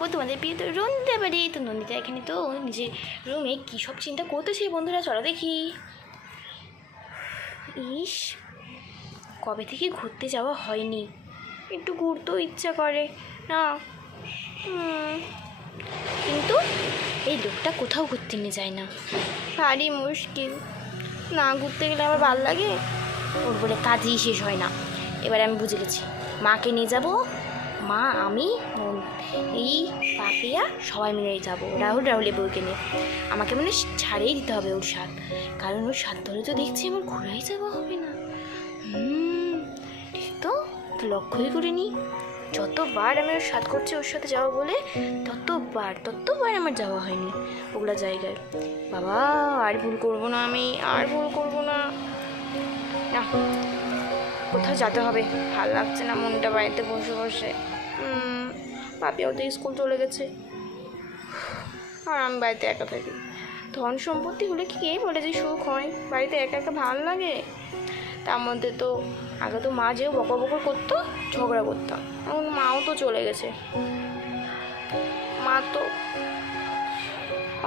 ও তোমাদের বিয়ে তো রন্দিতা বাড়ি, তো নন্দিতা এখানে তো নিজের রুমে কী সব চিন্তা করতেছে বন্ধুরা, চলো দেখি। ইস, কবে থেকে ঘুরতে যাওয়া হয়নি, একটু ঘুরতেও ইচ্ছা করে না। কিন্তু এই লোকটা কোথাও ঘুরতে নিয়ে যায় না, ভারী মুশকিল। না ঘুরতে গেলে আমার ভালো লাগে, ওর বলে কাজই শেষ হয় না। এবারে আমি বুঝে গেছি, মাকে নিয়ে যাব, মা আমি এই পাপিয়া সবাই মিলে যাবো রাহুলের বউকে নিয়ে। আমাকে মানে ছাড়িয়ে দিতে হবে ওর স্বাদ, কারণ ওর স্বাদ ধরে তো দেখছি আমার ঘোরাই যাওয়া হবে না। ঠিক তো লক্ষ্যই করিনি, যতবার আমি ওর স্বাদ করছি ওর সাথে যাওয়া বলে ততবার আমার যাওয়া হয়নি ওগুলা জায়গায়। বাবা আর ভুল করবো না, আমি আর ভুল করবো না। না, কোথাও যেতে হবে, ভালো লাগছে না মনটা বাড়িতে বসে বসে। পাপিয়াও তো স্কুল চলে গেছে, আর আমি বাড়িতে একা থাকি। ধন সম্পত্তি হলে কি কে বলে যে সুখ হয়, বাড়িতে একা একা ভালো লাগে। তার মধ্যে তো আগে তো মা যেও বকর করতো, ঝগড়া করতাম, এখন মাও তো চলে গেছে। মা তো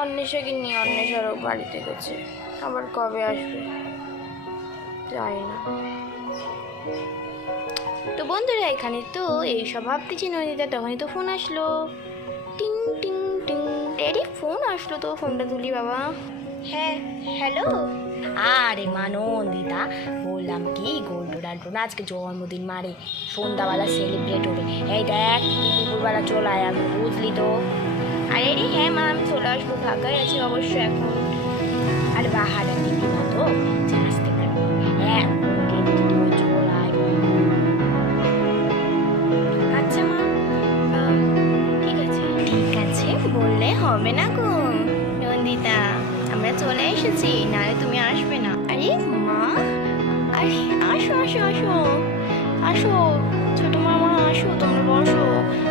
অন্বেষারও বাড়িতে গেছে, আবার কবে আসবে জানি না। তো বন্ধুরা এখানে তো এইসব ভাবতেছি নন্দিতা, তখনই তো ফোন আসলো, টিং টিং টিং। ড্যাডি ফোন আসলো, তো ফোনটা তুলি বাবা। হ্যাঁ হ্যালো। আরে মা নন্দিতা, বললাম কি গোল্ডোডাল্টোনা আজকে জন্মদিন, মারে সন্ধ্যাবেলা সেলিব্রেট হবে। এই দেখ দুপুরবেলা চলে আয়, আমি বুঝলি তো। আরে রে হ্যাঁ মা, আমি চলে আসবো, ফাঁকাই আছি অবশ্যই এখন। আরে বাহাটা দিবি না তো, যে আসতে পারবি। হ্যাঁ চলে আয়। আচ্ছা মা, ঠিক আছে বললে হবে না গো নন্দিতা, আমরা চলে এসেছি, নাহলে তুমি আসবে না। আরে মা, আরে আসো আসো আসো আসো, ছোট মামা আসো, তোমরা বসো।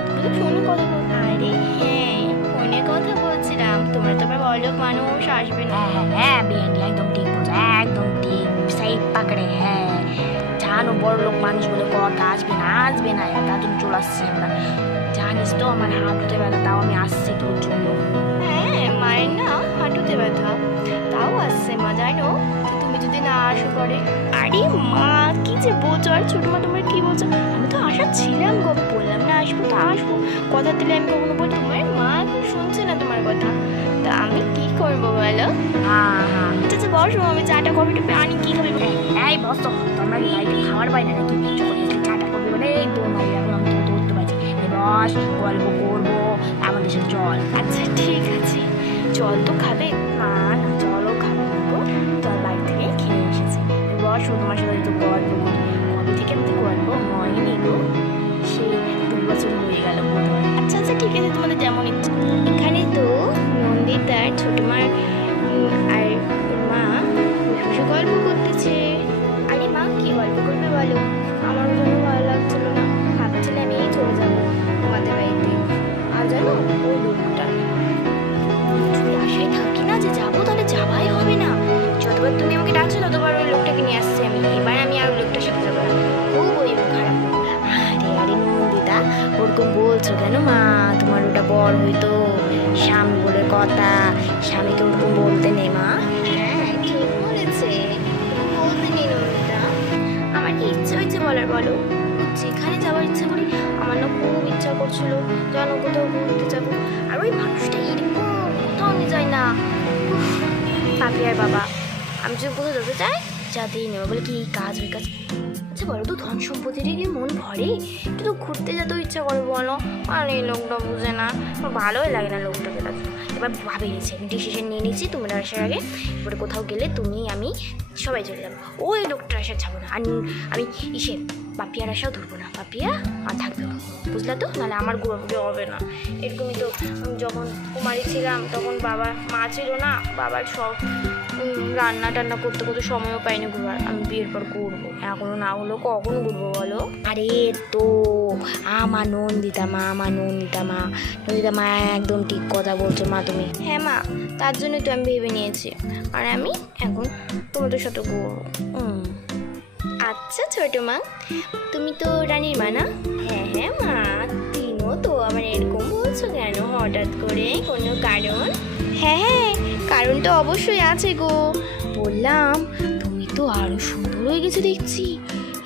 তুমি তো ফোনে কথা বল। আরে হ্যাঁ ফোনে কথা বলছিলাম, তোমরা তো আবার বড়লোক মানুষ, আসবে না। হ্যাঁ বিয়ানি একদম ঠিক বলছো, একদম ঠিক, সেই পাকড়ে। হ্যাঁ জানো বড় লোক মানুষ বলে কথা, আসবে না, তার জন্য চলে আসছি আমরা। জানিস তো আমার হাঁটুতে ব্যথা, তাও আমি আসছি তোর জন্য। হ্যাঁ মায়ের না হাঁটুতে ব্যথা, তাও আসছে মা, জানো তো তুমি যদি না আসো পরে। আরে মা কি যে বলছো, আর ছোট মা তোমরা কি বলছো, আমি তো আশা ছিলাম গো, বললাম না আসবো তো আসবো, কথা দিলে আমি কখনো বলি। তোমার মা এখন শুনছে না তোমার কথা, তা আমি কি করবো বলো। হ্যাঁ আচ্ছা বসো, আমি চাটা কফি টফি আনি, কি খাবি? এই বস, তোমরা কি বাড়িতে খাবার পাই না নাকি? যখন এসে চাটা করবে বলে এই দৌড় মারি, এখন আমি তো ধরতে পারছি। বস, গল্প করবো আমাদের সাথে, চল। আচ্ছা ঠিক আছে, জল তো খাবে? না না, চলো খাবো গো, চল বাড়ি থেকে খেয়ে এসেছি। বস, তোমার সাথে তো গল্প করি, কবে থেকে আমি তো গল্প হয়নি গো, সেই 2 বছর হয়ে গেল বোধ হয়। আচ্ছা ঠিক আছে, তোমাদের যেমন ইচ্ছা। এখানে তো নন্দিতার ছোট মার আর ওর মা বসে বসে গল্প করতেছে। আরে মা কি গল্প করবে বলো, আমার জন্য ভালো লাগছিল না, ভাবছিলাম এই চলে যাবো তোমাদের বাড়িতে। আর জানো ওই লোকটা যদি আশায় থাকি না যে যাবো, তাহলে যাওয়াই হবে না। যতবার তুমি আমাকে ডাকছো ততবার ওই লোকটাকে নিয়ে আসছি আমি, এবার আমি আর ওই লোকটার সাথে যাবো না, খুব ওই খারাপ। আরে নন্দিতা, ওরকম বলছো কেন মা? তোমার ওটা বর হইতো, স্বামী বলে কথা, স্বামীকে ওরকম বলতে নেই মা। হ্যাঁ ঠিক বলেছে, বলতে নেই নন্দিতা, আমার কি ইচ্ছা হয়েছে বলার বলো, যেখানে যাওয়ার ইচ্ছা করি। আমার না খুব ইচ্ছা করছিল জানো কোথাও ঘুরতে যাবো, আর ওই মানুষটা এরকম কোথাও নিয়ে যায় না। পাপিয়ার বাবা, আমি যদি কোথাও যেতে চাই যাতেই নেবো, বলে কি কাজ ওই কাজ। আচ্ছা বলো তো, ধন সম্পত্তির কি মন ভরে? একটু তো ঘুরতে যেতেও ইচ্ছা করে বলো, আর এই লোকটা বুঝে না, আমার ভালোই লাগে না লোকটাকে। এবার ভাবে নিয়েছি, ডিসিশন নিয়ে নিয়েছি, তোমরা আসার আগে এবারে কোথাও গেলে তুমি আমি সবাই চলে যাবো, ওই লোকটার আশা যাবো না। আর আমি পাপিয়ার আশাও ধরবো না, পাপিয়া আর থাকবে, বুঝলা তো, নাহলে আমার ঘোরাঘুরি হবে না। এরকমই তো যখন কুমারী ছিলাম তখন মা ছিল না, বাবার সব রান্না টান্না করতে করতে সময়ও পাইনি ঘুরবার, আমি বিয়ের পর ঘুরবো, এখনো না হলো কখন ঘুরবো বলো। আরে তো আমার নন্দিতা মা একদম ঠিক কথা বলছো মা তুমি। হ্যাঁ মা, তার জন্যই তো আমি ভেবে নিয়েছি, আর আমি এখন তোমাদের সাথে ঘুরবো। আচ্ছা ছোট মা, তুমি তো রানীর মা না? হ্যাঁ মা, 3 তো আবার এরকম বলছো কেন হঠাৎ করে, কোনো কারণ? হ্যাঁ, কারণটা অবশ্যই আছে গো। বললাম তুমি তো আরো সুন্দর হয়ে গেছো দেখছি।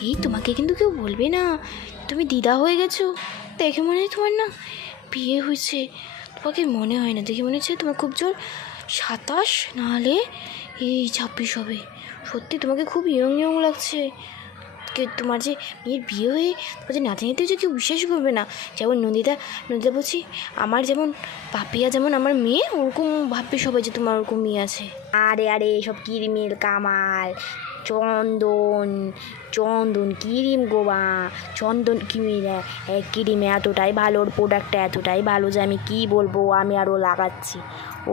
এই তোমাকে কিন্তু কেউ বলবে না তুমি দিদা হয়ে গেছো। দেখে মনে হয় তোমার না বিয়ে হয়েছে। তোমাকে মনে হয় না, দেখে মনে হচ্ছে তোমার খুব জোর 27 নাহলে এই 26 হবে। সত্যি তোমাকে খুব ইয়ং ইয়ং লাগছে। তোমার যে মেয়ের বিয়ে হয়ে তোমার যে নাতি নাতি যে কেউ বিশ্বাস করবে না। যেমন নন্দিতা বলছি, আমার যেমন পাপিয়া যেমন আমার মেয়ে, ওরকম ভাববে সবাই যে তোমার ওরকম মেয়ে আছে। আরে আরে সব কিরিমের কামাল। চন্দন কিরিম গোবা, চন্দন কিরিমে এতটাই ভালো, ওর প্রোডাক্টটা এতটাই ভালো যে আমি কি বলবো, আমি আরও লাগাচ্ছি।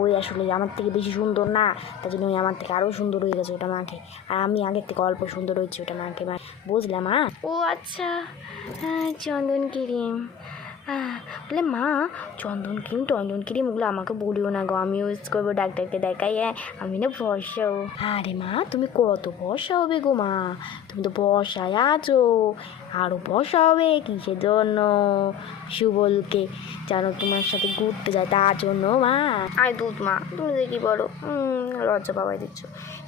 ওই আসলে আমার থেকে বেশি সুন্দর না, তার জন্য ওই আমার থেকে আরও সুন্দর হয়ে গেছে ওটা মাকে। আর আমি আগের থেকে অল্প সুন্দর হয়েছি ওটা মাকে, বুঝলাম মা? ও আচ্ছা, হ্যাঁ চন্দন ক্রিম। হ্যাঁ বলে মা, চন্দন ক্রিম ওগুলো আমাকে বলিও না গো, আমি ইউজ করবো, ডাক্তারকে দেখাই। হ্যাঁ আমি না বর্ষাও। আরে মা তুমি কত বর্ষা হবে গো মা, তুমি তো বর্ষায় আছো, আরও বর্ষা হবে কিসের জন্য? সুবলকে যেন তোমার সাথে ঘুরতে যায় তার জন্য মা। আর দুধ মা, তুমি যে কি বলো, লজ্জা পাওয়াই দিচ্ছ।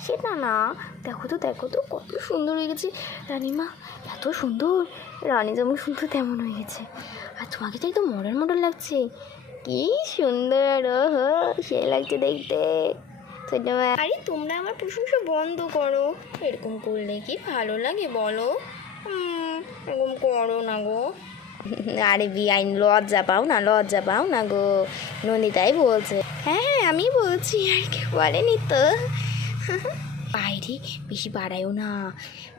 সেটা না, দেখো তো কত সুন্দর হয়ে গেছে রানীমা, এত সুন্দর। রানী যেমন সুন্দর তেমন হয়ে গেছে। আর তোমাকে তো একদম মডার্ন লাগছে, কি সুন্দর। ওহো, সে লাগছে দেখতে। আরে তোমরা আমার প্রশংসা বন্ধ করো, এরকম করলে কি ভালো লাগে বলো? এরকম করো না গো। আরে বিআইন লজ্জা পাও না গো, নন্দিতাই বলছে। হ্যাঁ আমি বলছি, আর কেউ বলেনি তো। বাইরে বেশি বাড়ায়ও না,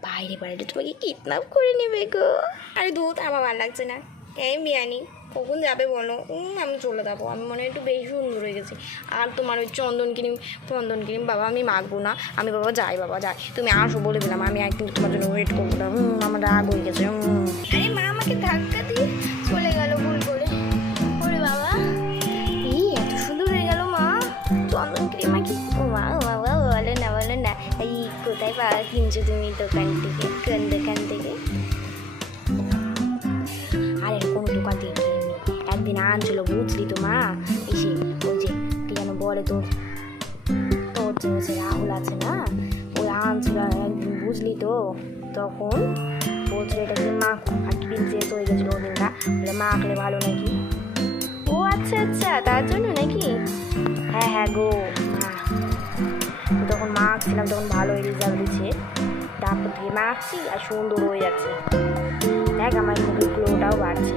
বাইরে বাড়ালে তোমাকে কিডন্যাপ করে নেবে গো। আরে দুধ আমার ভালো লাগছে না, এই বিয়ানি কখন যাবে বলো? আমি চলে যাবো, আমি মনে হয় একটু বেশি সুন্দর হয়ে গেছি। আর তোমার ওই চন্দন ক্রিম বাবা আমি মাখবো না, আমি বাবা যাই, তুমি আসো বলে দিলাম, আমি একদিন তোমার জন্য ওয়েট করবো না। আমার রাগ হয়ে গেছে। আরে মা আমাকে ধাক্কা দিয়ে চলে গেল ভুল করে। ওরে বাবা, এই এত সুন্দর হয়ে গেল মা চন্দন ক্রিম মাখি। ও মা বলো না, এই কোথায় কিনছো তুমি দোকান থেকে, কোন দোকান থেকে? আরে কোনো দোকান থেকে কিনিনি, একদিন আনছিল বুঝলি তো মা, এসে ওই যে কি যেন বলে তোর যে রাহুল আছে না, ওই আনছিল একদিন বুঝলি তো, তখন বলছিল এটা কি মাখো, আর ক্রিম চেঞ্জ হয়ে গেছিলো ওদিনটা, বলে মাখলে ভালো নাকি। ও আচ্ছা তার জন্য নাকি? হ্যাঁ গো, তো তখন মাখছিলাম, তখন ভালোই রেজাল্ট দিচ্ছে, তারপর থেকে মাখছি আর সুন্দর হয়ে যাচ্ছে, দেখ আমার মুখের গ্লোটাও বাড়ছে।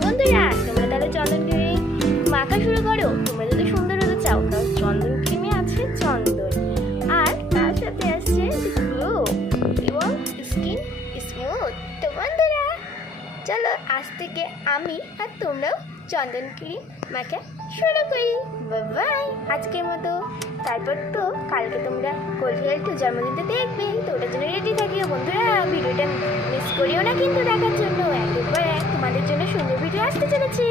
বন্ধুরা তোমরা তাহলে চন্দন ক্রিম মাখা শুরু করো, তোমরা যদি সুন্দর হতে চাও, কারণ চন্দন ক্রিমে আছে চন্দন, আর তার সাথে আসছে গ্লো এবং স্কিন স্মুথ। তো বন্ধুরা চলো আজ থেকে আমি আর তোমরাও চন্দন ক্রিম মাখা শুরু করি। বাই আজকের মতো। তারপর তো কালকে তোমরা কোলফিয়ার তো জন্মদিনটা দেখবে, তো ওটার জন্য রেডি থাকিও বন্ধুরা। ভিডিওটা মিস করিও না কিন্তু দেখার জন্য, একেবারে তোমাদের জন্য সুন্দর ভিডিও আসতে চলেছে।